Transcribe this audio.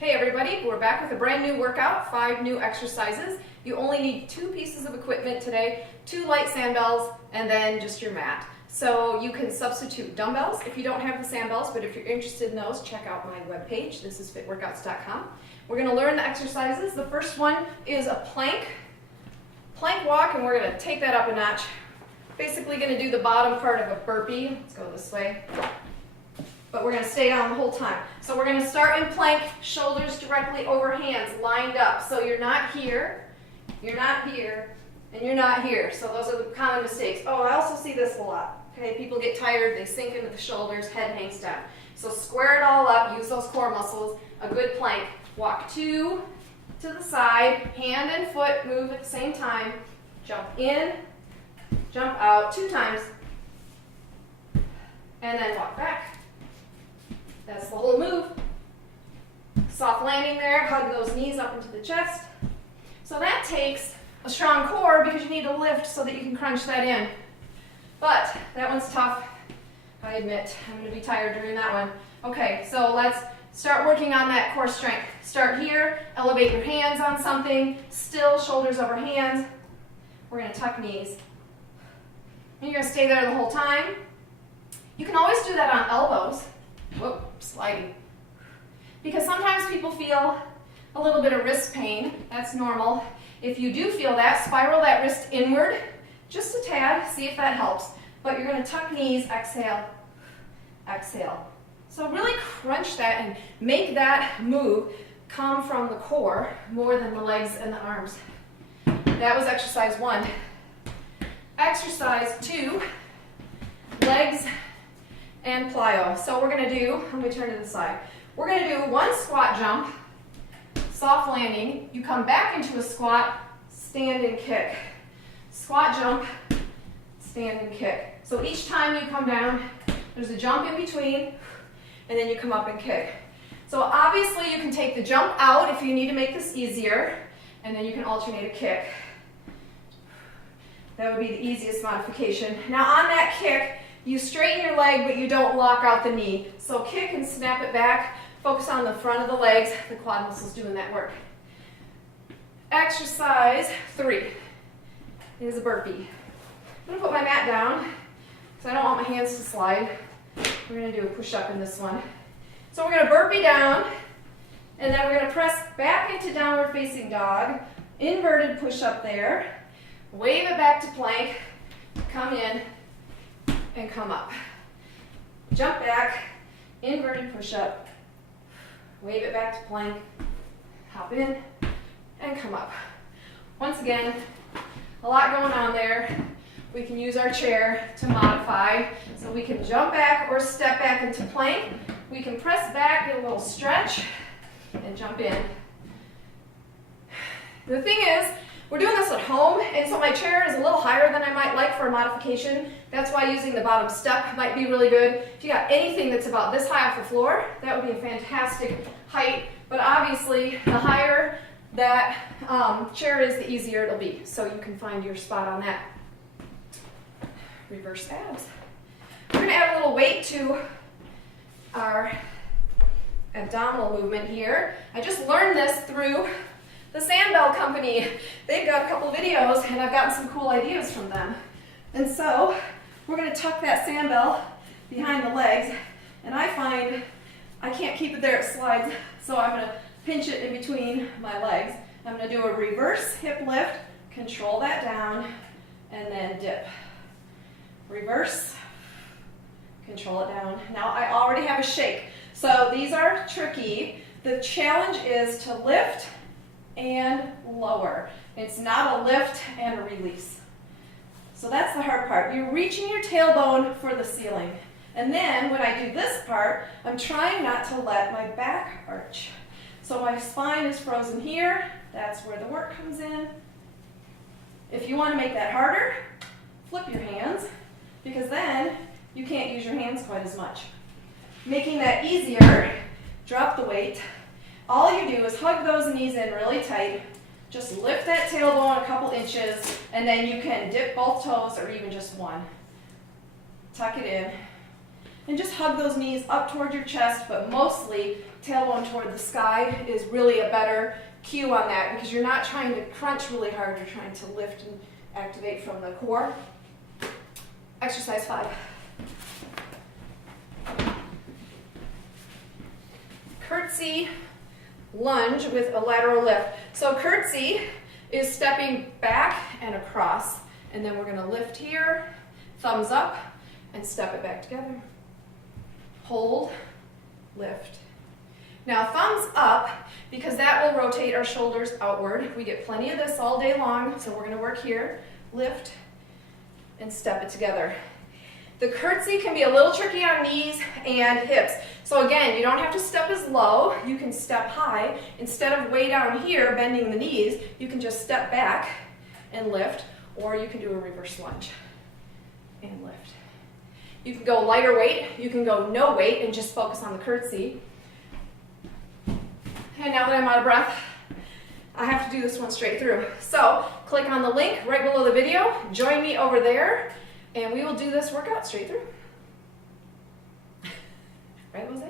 Hey everybody, we're back with a brand new workout, 5 new exercises. You only need 2 pieces of equipment today, 2 light sandbells, and then just your mat. So you can substitute dumbbells if you don't have the sandbells, but if you're interested in those, check out my webpage. This is fitworkouts.com. We're going to learn the exercises. The first one is a plank walk, and we're going to take that up a notch. Basically going to do the bottom part of a burpee. Let's go this way. But we're going to stay down the whole time. So we're going to start in plank, shoulders directly over hands, lined up. So you're not here, and you're not here. So those are the common mistakes. Oh, I also see this a lot. Okay, people get tired, they sink into the shoulders, head hangs down. So square it all up, use those core muscles, a good plank. Walk 2 to the side, hand and foot move at the same time. Jump in, jump out 2 times, and then walk back. That's the whole move. Soft landing there, hug those knees up into the chest. So that takes a strong core because you need to lift so that you can crunch that in. But that one's tough, I admit. I'm going to be tired during that one. Okay, so let's start working on that core strength. Start here, elevate your hands on something, still shoulders over hands. We're going to tuck knees. And you're going to stay there the whole time. You can always do that on elbows. Whoop, sliding. Because sometimes people feel a little bit of wrist pain. That's normal. If you do feel that, spiral that wrist inward just a tad, see if that helps. But you're going to tuck knees, exhale, exhale. So really crunch that and make that move come from the core more than the legs and the arms. That was exercise 1. Exercise 2, legs and plyo. So we're going to do, let me turn to the side. We're going to do 1 squat jump, soft landing. You come back into a squat, stand and kick. Squat jump, stand and kick. So each time you come down, there's a jump in between, and then you come up and kick. So obviously you can take the jump out if you need to make this easier, and then you can alternate a kick. That would be the easiest modification. Now on that kick, you straighten your leg, but you don't lock out the knee. So kick and snap it back. Focus on the front of the legs, the quad muscles doing that work. Exercise 3 is a burpee. I'm going to put my mat down because I don't want my hands to slide. We're going to do a push-up in this one. So we're going to burpee down, and then we're going to press back into downward facing dog. Inverted push-up there. Wave it back to plank. Come in and come up. Jump back, inverted push-up, wave it back to plank, hop in, and come up. Once again, a lot going on there. We can use our chair to modify. So we can jump back or step back into plank. We can press back, get a little stretch, and jump in. The thing is, we're doing this at home, and so my chair is a little higher than I might like for a modification. That's why using the bottom step might be really good. If you got anything that's about this high off the floor, that would be a fantastic height. But obviously, the higher that chair is, the easier it'll be. So you can find your spot on that. Reverse abs. We're going to add a little weight to our abdominal movement here. I just learned this through the Sandbell Company. They've got a couple videos, and I've gotten some cool ideas from them. And so we're going to tuck that sandbell behind the legs, and I find I can't keep it there, it slides, so I'm going to pinch it in between my legs. I'm going to do a reverse hip lift, control that down, and then dip. Reverse, control it down. Now I already have a shake, so these are tricky. The challenge is to lift and lower. It's not a lift and a release. So that's the hard part. You're reaching your tailbone for the ceiling. And then when I do this part, I'm trying not to let my back arch. So my spine is frozen here. That's where the work comes in. If you want to make that harder, flip your hands, because then you can't use your hands quite as much. Making that easier, drop the weight. All you do is hug those knees in really tight, just lift that tailbone a couple inches, and then you can dip both toes or even just one. Tuck it in. And just hug those knees up towards your chest, but mostly tailbone toward the sky is really a better cue on that, because you're not trying to crunch really hard, you're trying to lift and activate from the core. Exercise 5. Curtsy lunge with a lateral lift. So curtsy is stepping back and across, and then we're going to lift here, thumbs up, and step it back together. Hold, lift. Now thumbs up, because that will rotate our shoulders outward. We get plenty of this all day long, so we're going to work here. Lift and step it together. The curtsy can be a little tricky on knees and hips. So again, you don't have to step as low. You can step high. Instead of way down here bending the knees, you can just step back and lift, or you can do a reverse lunge and lift. You can go lighter weight, you can go no weight and just focus on the curtsy. And now that I'm out of breath, I have to do this one straight through. So click on the link right below the video, join me over there, and we will do this workout straight through. Right, Jose?